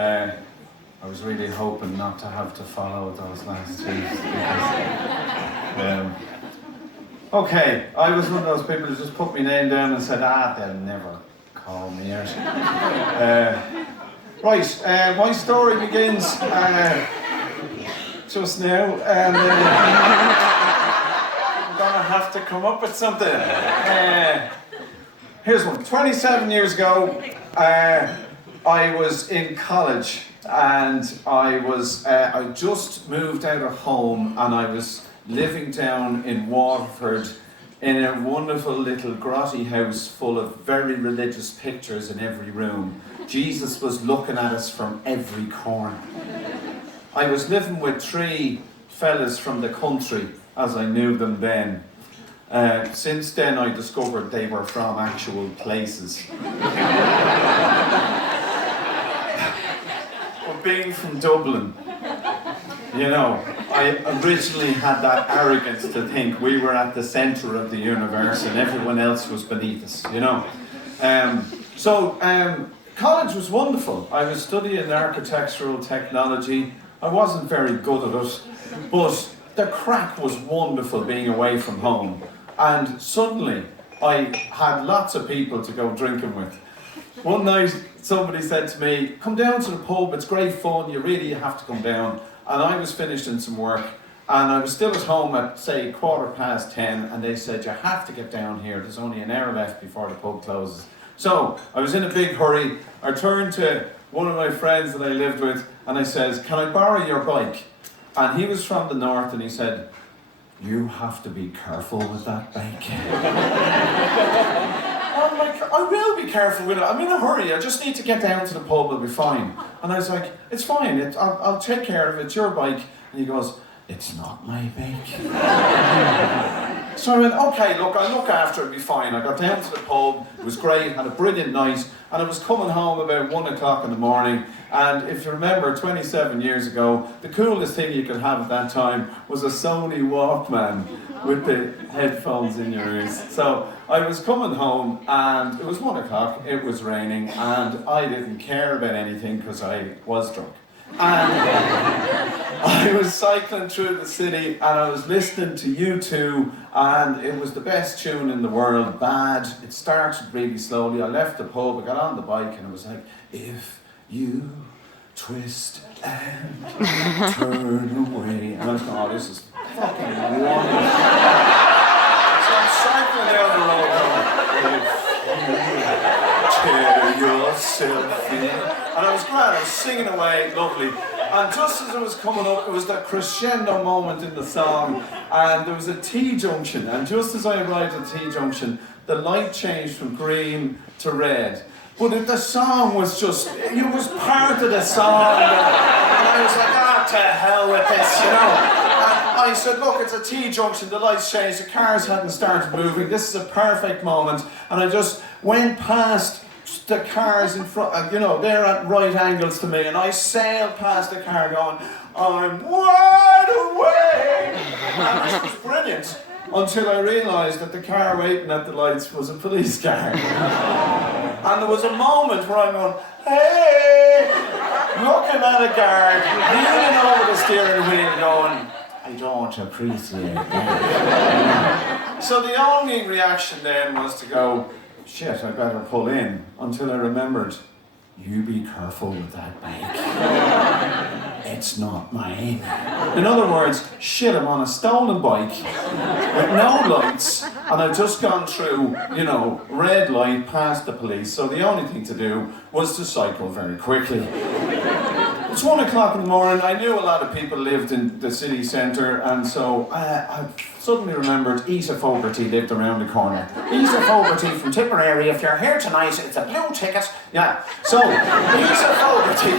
I was really hoping not to have to follow those last two. Okay, I was one of those people who just put my name down and said, they'll never call me out. Right, my story begins just now, and I'm gonna have to come up with something. Here's one. 27 years ago, I was in college, and I just moved out of home, and I was living down in Waterford in a wonderful little grotty house full of very religious pictures in every room. Jesus was looking at us from every corner. I was living with 3 fellas from the country, as I knew them then. Since then I discovered they were from actual places. But being from Dublin, you know, I originally had that arrogance to think we were at the centre of the universe and everyone else was beneath us, you know. College was wonderful. I was studying architectural technology. I wasn't very good at it, but the crack was wonderful being away from home. And suddenly, I had lots of people to go drinking with. One night, somebody said to me, come down to the pub, it's great fun, you really have to come down. And I was finishing some work, and I was still at home at, say, 10:15, and they said, you have to get down here, there's only an hour left before the pub closes. So, I was in a big hurry. I turned to one of my friends that I lived with, and I said, can I borrow your bike? And he was from the north, and he said, you have to be careful with that bike. I'm like, I will be careful with it. I'm in a hurry. I just need to get down to the pub. It'll be fine. And I was like, it's fine. I'll take care of it. It's your bike. And he goes, it's not my bike. So I went, okay, look, I'll look after it. It'll be fine. I got down to the pub. It was great. Had a brilliant night. And I was coming home about 1 o'clock in the morning. And if you remember, 27 years ago, the coolest thing you could have at that time was a Sony Walkman with the headphones in your ears. So I was coming home, and it was 1 o'clock, it was raining, and I didn't care about anything because I was drunk. And I was cycling through the city, and I was listening to U2, and it was the best tune in the world, Bad. It started really slowly. I left the pub, I got on the bike, and it was like, if you twist and turn away. And I was going, oh, this is fucking wonderful. So I'm cycling down the road going, tear yourself in. And I was glad, I was singing away, lovely. And just as it was coming up, it was that crescendo moment in the song, and there was a T-junction, and just as I arrived at the T-junction, the light changed from green to red. But the song was just, it was part of the song, and I was like, to hell with this, you know. And I said, look, it's a T-junction, the lights changed, the cars hadn't started moving, this is a perfect moment. And I just went past the cars in front, you know, they're at right angles to me, and I sailed past the car going, I'm wide awake. And this was brilliant, until I realised that the car waiting at the lights was a police car. And there was a moment where I'm going, hey, looking at a guard, leaning over the steering wheel going, I don't appreciate that. So the only reaction then was to go, shit, I better pull in, until I remembered, you be careful with that bike. It's not mine. In other words, shit, I'm on a stolen bike with no lights, and I've just gone through, you know, red light past the police, so the only thing to do was to cycle very quickly. It's 1 o'clock in the morning. I knew a lot of people lived in the city centre, and so I suddenly remembered Isa Fogarty lived around the corner. Isa Fogarty from Tipperary, if you're here tonight, it's a blue ticket. Yeah, so Isa Fogarty,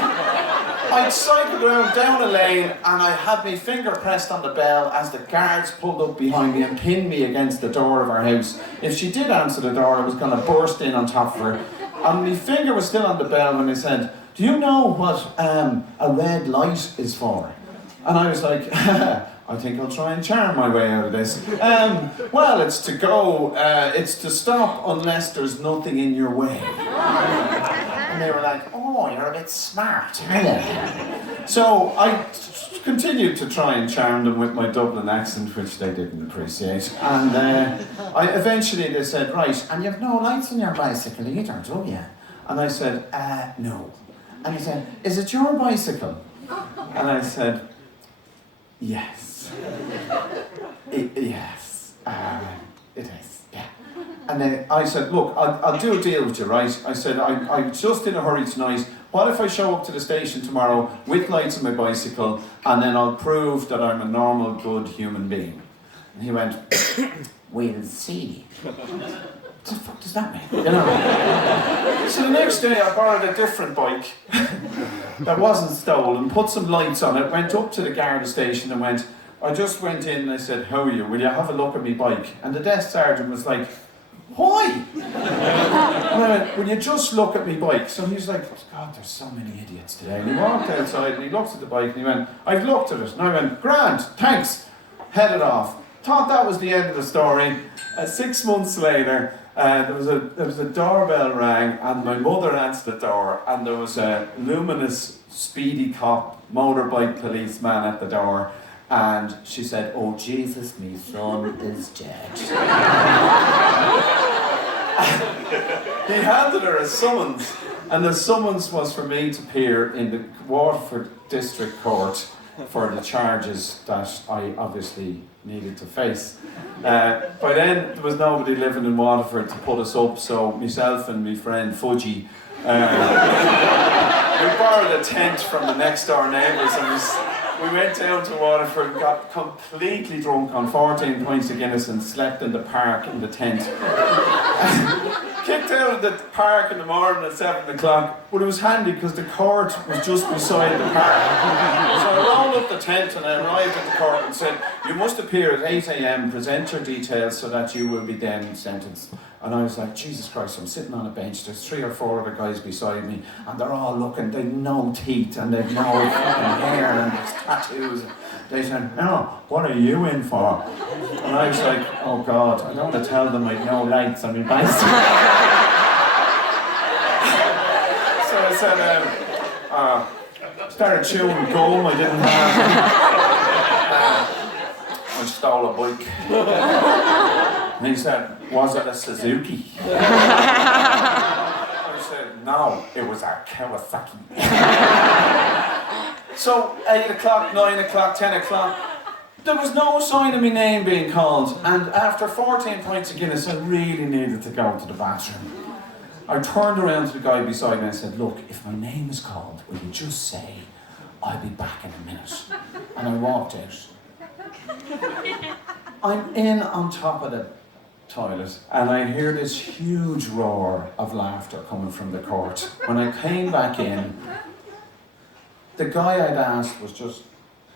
I'd cycled around down a lane, and I had my finger pressed on the bell as the guards pulled up behind me and pinned me against the door of our house. If she did answer the door, I was going to burst in on top of her. And my finger was still on the bell when they said, do you know what a red light is for? And I was like, I think I'll try and charm my way out of this. Well, it's to stop unless there's nothing in your way. And they were like, oh, you're a bit smart, aren't you? So I continued to try and charm them with my Dublin accent, which they didn't appreciate. And eventually they said, right, and you've no lights on your bicycle either, do you? And I said, no. And he said, is it your bicycle? And I said, yes. Yes. It is, yeah. And then I said, look, I'll do a deal with you, right? I said, I'm just in a hurry tonight. What if I show up to the station tomorrow with lights on my bicycle, and then I'll prove that I'm a normal, good human being? And he went, we'll see. What the fuck does that mean? You know? So the next day I borrowed a different bike that wasn't stolen, put some lights on it, went up to the Garda station and I just went in and I said, how are you? Will you have a look at my bike? And the desk sergeant was like, why? And I went, will you just look at my bike? So he's like, God, there's so many idiots today. And he walked outside and he looked at the bike and he went, I've looked at it. And I went, grand, thanks. Headed off. Thought that was the end of the story. 6 months later, there was a doorbell rang and my mother answered the door and there was a luminous, speedy cop, motorbike policeman at the door. And she said, oh Jesus, my son is dead. He handed her a summons, and the summons was for me to appear in the Waterford District Court for the charges that I obviously needed to face. By then, there was nobody living in Waterford to put us up, so myself and my friend Fudgy, we borrowed a tent from the next door neighbours and we went down to Waterford, got completely drunk on 14 pints of Guinness and slept in the park in the tent. Kicked out of the park in the morning at 7 o'clock, but it was handy because the court was just beside the park. So I rolled up the tent and I arrived at the court and said, you must appear at 8 a.m, present your details so that you will be then sentenced. And I was like, Jesus Christ, I'm sitting on a bench, there's 3 or 4 other guys beside me, and they're all looking, they've no teeth, and they've no fucking hair, and there's tattoos. They said, no, what are you in for? And I was like, oh God, I don't want to tell them I've no lights on my bicycle. So I said, started chewing gum I didn't have. I stole a bike. And he said, was it a Suzuki? I said, no, it was a Kawasaki. So 8 o'clock, 9 o'clock, 10 o'clock, there was no sign of my name being called. And after 14 pints of Guinness, I really needed to go to the bathroom. I turned around to the guy beside me and I said, look, if my name is called, will you just say, I'll be back in a minute. And I walked out. I'm in on top of the toilet and I hear this huge roar of laughter coming from the court. When I came back in, the guy I'd asked was just,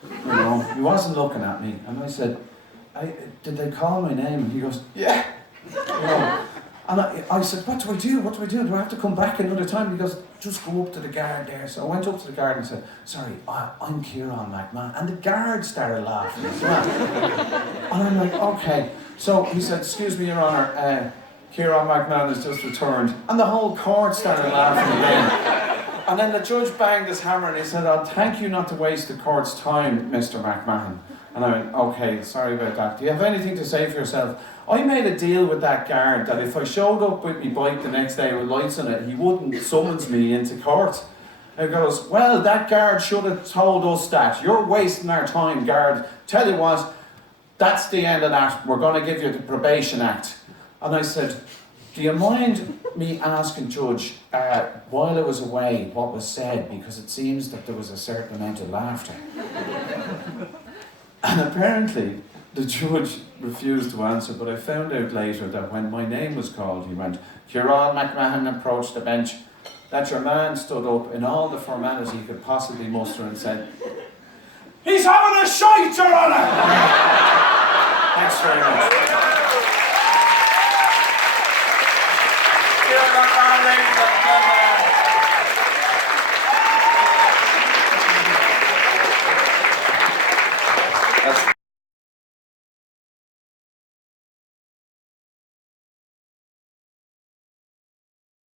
you know, he wasn't looking at me, and I said, did they call my name? And he goes, yeah. You know, and I said, what do I do? What do I do? Do I have to come back another time? He goes, just go up to the guard there. So I went up to the guard and said, sorry, I'm Ciaran McMahon. And the guard started laughing as well. And I'm like, okay. So he said, excuse me, Your Honour, Ciaran McMahon has just returned. And the whole court started laughing again. And then the judge banged his hammer and he said, I'll thank you not to waste the court's time, Mr. McMahon. And I went, okay, sorry about that. Do you have anything to say for yourself? I made a deal with that guard that if I showed up with my bike the next day with lights on it, he wouldn't summons me into court. And he goes, well, that guard should have told us that. You're wasting our time, guard. Tell you what, that's the end of that. We're going to give you the Probation Act. And I said, do you mind me asking, Judge, while I was away, what was said? Because it seems that there was a certain amount of laughter. And apparently, the judge refused to answer, but I found out later that when my name was called, he went, Ciaran McMahon approached the bench, that your man stood up in all the formality he could possibly muster and said, he's having a shite, Your Honour! Thanks very much.